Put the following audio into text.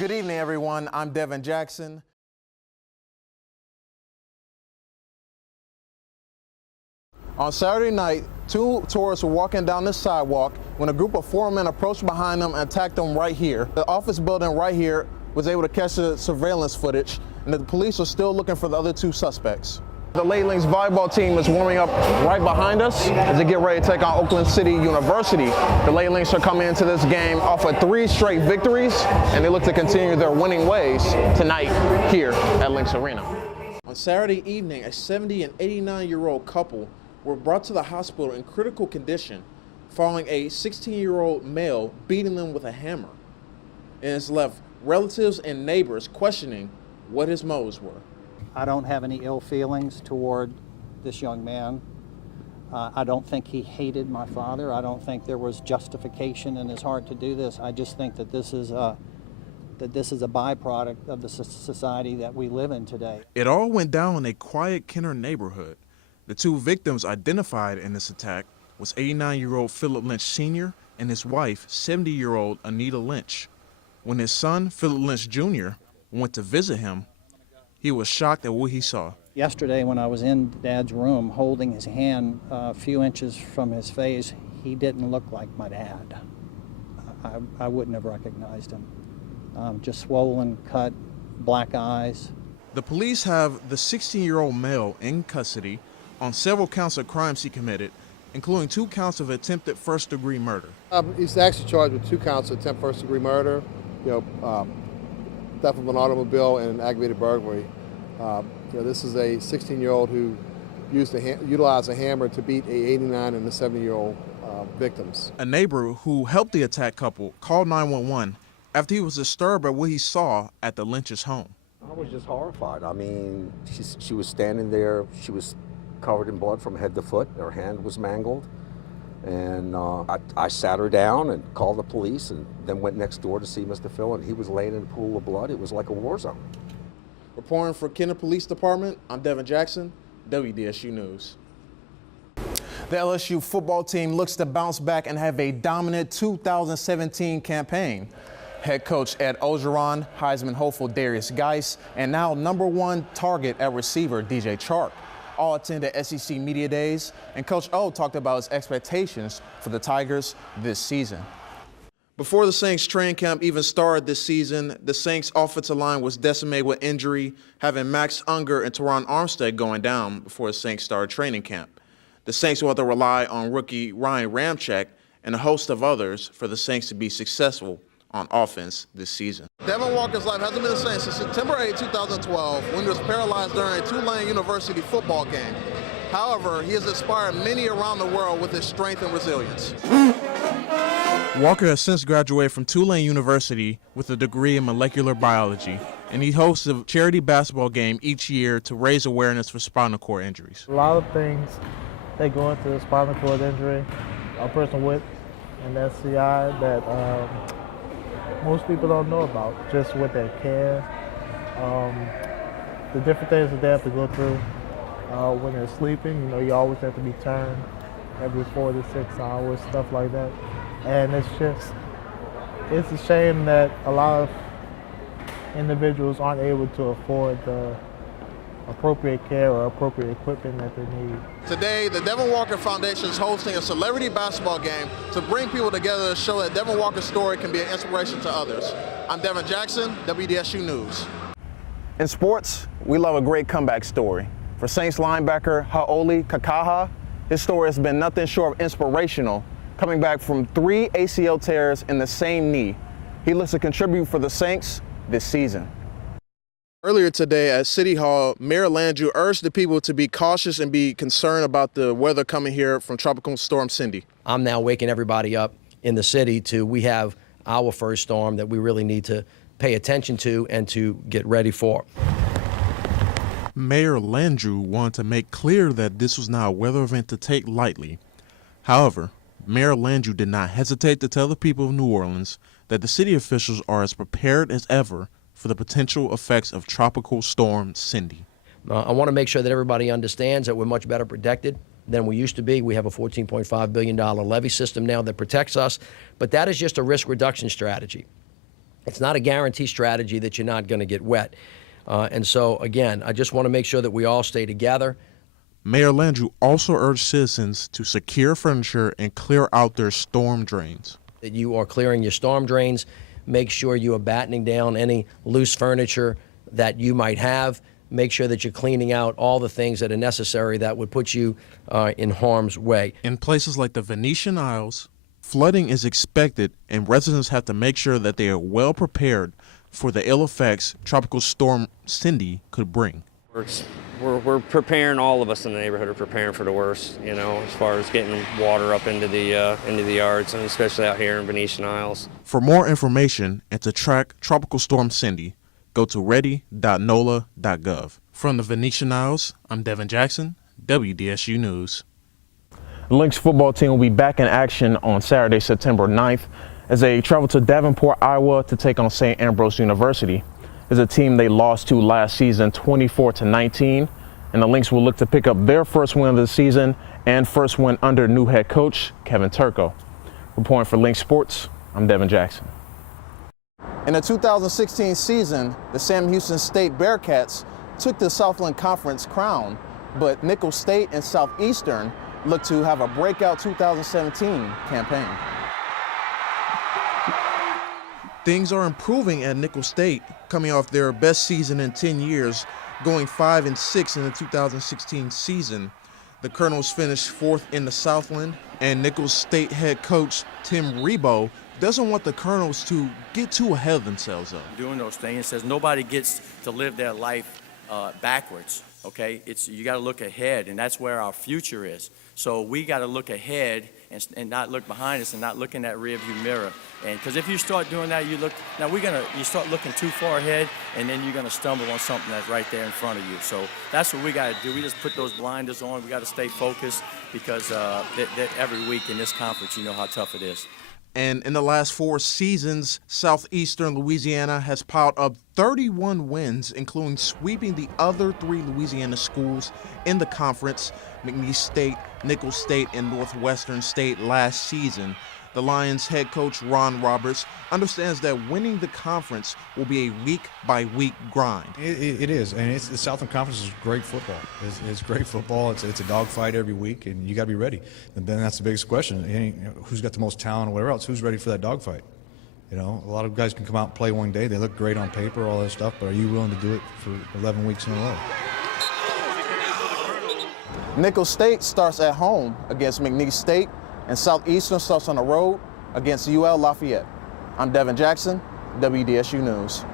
Good evening, everyone. I'm Devin Jackson. On Saturday night, two tourists were walking down this sidewalk when a group of four men approached behind them and attacked them right here. The office building right here was able to catch the surveillance footage, and the police are still looking for the other two suspects. The Lady Lynx volleyball team is warming up right behind us as they get ready to take on Oakland City University. The Lady Lynx are coming into this game off of 3 straight victories, and they look to continue their winning ways tonight here at Lynx Arena. On Saturday evening, a 70 and 89-year-old couple were brought to the hospital in critical condition following a 16-year-old male beating them with a hammer. And it's left relatives and neighbors questioning what his motives were. I don't have any ill feelings toward this young man. I don't think he hated my father. I don't think there was justification in his heart to do this. I just think that this is a byproduct of the society that we live in today. It all went down in a quiet Kenner neighborhood. The two victims identified in this attack was 89-year-old Philip Lynch Sr. and his wife, 70-year-old Anita Lynch. When his son, Philip Lynch Jr., went to visit him, he was shocked at what he saw. Yesterday when I was in Dad's room holding his hand a few inches from his face, he didn't look like my dad. I wouldn't have recognized him. Just swollen, cut, black eyes. The police have the 16-year-old male in custody on several counts of crimes he committed, including 2 counts of attempted first-degree murder. He's actually charged with 2 counts of attempted first-degree murder, theft of an automobile and aggravated burglary. This is a 16-year-old who utilized a hammer to beat a 89 and a 70-year-old victims. A neighbor who helped the attacked couple called 911 after he was disturbed by what he saw at the Lynch's home. I was just horrified. I mean, she was standing there. She was covered in blood from head to foot. Her hand was mangled. And I sat her down and called the police and then went next door to see Mr. Phil, and he was laying in a pool of blood. It was like a war zone. Reporting for Kenner Police Department, I'm Devin Jackson, WDSU News. The LSU football team looks to bounce back and have a dominant 2017 campaign. Head coach Ed Ogeron, Heisman hopeful Darius Geis, and now #1 target at receiver DJ Chark all attended SEC Media Days, and Coach O talked about his expectations for the Tigers this season. Before the Saints training camp even started this season, the Saints offensive line was decimated with injury, having Max Unger and Teron Armstead going down before the Saints started training camp. The Saints will have to rely on rookie Ryan Ramczyk and a host of others for the Saints to be successful on offense this season. Devin Walker's life hasn't been the same since September 8, 2012, when he was paralyzed during a Tulane University football game. However, he has inspired many around the world with his strength and resilience. Walker has since graduated from Tulane University with a degree in molecular biology, and he hosts a charity basketball game each year to raise awareness for spinal cord injuries. A lot of things that go into the spinal cord injury, a person with an SCI that most people don't know about, just with their care, the different things that they have to go through when they're sleeping. You always have to be turned every 4 to 6 hours, stuff like that. And it's a shame that a lot of individuals aren't able to afford the appropriate care or appropriate equipment that they need. Today, the Devin Walker Foundation is hosting a celebrity basketball game to bring people together to show that Devin Walker's story can be an inspiration to others. I'm Devin Jackson, WDSU News. In sports, we love a great comeback story. For Saints linebacker Ha'oli Kakaha, his story has been nothing short of inspirational, coming back from 3 ACL tears in the same knee. He looks to contribute for the Saints this season. Earlier today at City Hall, Mayor Landrieu urged the people to be cautious and be concerned about the weather coming here from Tropical Storm Cindy. I'm now waking everybody up in the city we have our first storm that we really need to pay attention to and to get ready for. Mayor Landrieu wanted to make clear that this was not a weather event to take lightly. However, Mayor Landrieu did not hesitate to tell the people of New Orleans that the city officials are as prepared as ever for the potential effects of Tropical Storm Cindy. I want to make sure that everybody understands that we're much better protected than we used to be. We have a $14.5 billion levee system now that protects us, but that is just a risk reduction strategy. It's not a guarantee strategy that you're not going to get wet. And so, again, I just want to make sure that we all stay together. Mayor Landrieu also urged citizens to secure furniture and clear out their storm drains. That you are clearing your storm drains. Make sure you are battening down any loose furniture that you might have. Make sure that you're cleaning out all the things that are necessary that would put you in harm's way. In places like the Venetian Isles, flooding is expected, and residents have to make sure that they are well prepared for the ill effects Tropical Storm Cindy could bring. We're preparing, all of us in the neighborhood are preparing for the worst, you know, as far as getting water up into the yards, and especially out here in Venetian Isles. For more information and to track Tropical Storm Cindy, go to ready.nola.gov. From the Venetian Isles, I'm Devin Jackson, WDSU News. The Lynx football team will be back in action on Saturday, September 9th, as they travel to Davenport, Iowa to take on St. Ambrose University. It's a team they lost to last season 24-19, and the Lynx will look to pick up their first win of the season and first win under new head coach Kevin Turco. Reporting for Lynx Sports, I'm Devin Jackson. In the 2016 season, the Sam Houston State Bearcats took the Southland Conference crown, but Nicholls State and Southeastern look to have a breakout 2017 campaign. Things are improving at Nicholls State, coming off their best season in 10 years, going 5-6 in the 2016 season. The Colonels finished 4th in the Southland, and Nicholls State head coach Tim Rebo doesn't want the Colonels to get too ahead of themselves. Doing those things says nobody gets to live their life backwards. Okay, you got to look ahead, and that's where our future is. So we got to look ahead and not look behind us and not look in that rearview mirror. And because if you start doing that, you start looking too far ahead, and then you're gonna stumble on something that's right there in front of you. So that's what we got to do. We just put those blinders on. We got to stay focused because every week in this conference, you know how tough it is. And in the last 4 seasons, Southeastern Louisiana has piled up 31 wins, including sweeping the other 3 Louisiana schools in the conference, McNeese State, Nicholls State, and Northwestern State last season. The Lions head coach Ron Roberts understands that winning the conference will be a week-by-week grind. It is, and the Southland Conference is great football. It's great football. It's a dogfight every week, and you got to be ready. And then that's the biggest question: who's got the most talent, or whatever else? Who's ready for that dogfight? You know, a lot of guys can come out and play one day. They look great on paper, all that stuff, but are you willing to do it for 11 weeks in a row? Nicholls State starts at home against McNeese State, and Southeastern starts on the road against UL Lafayette. I'm Devin Jackson, WDSU News.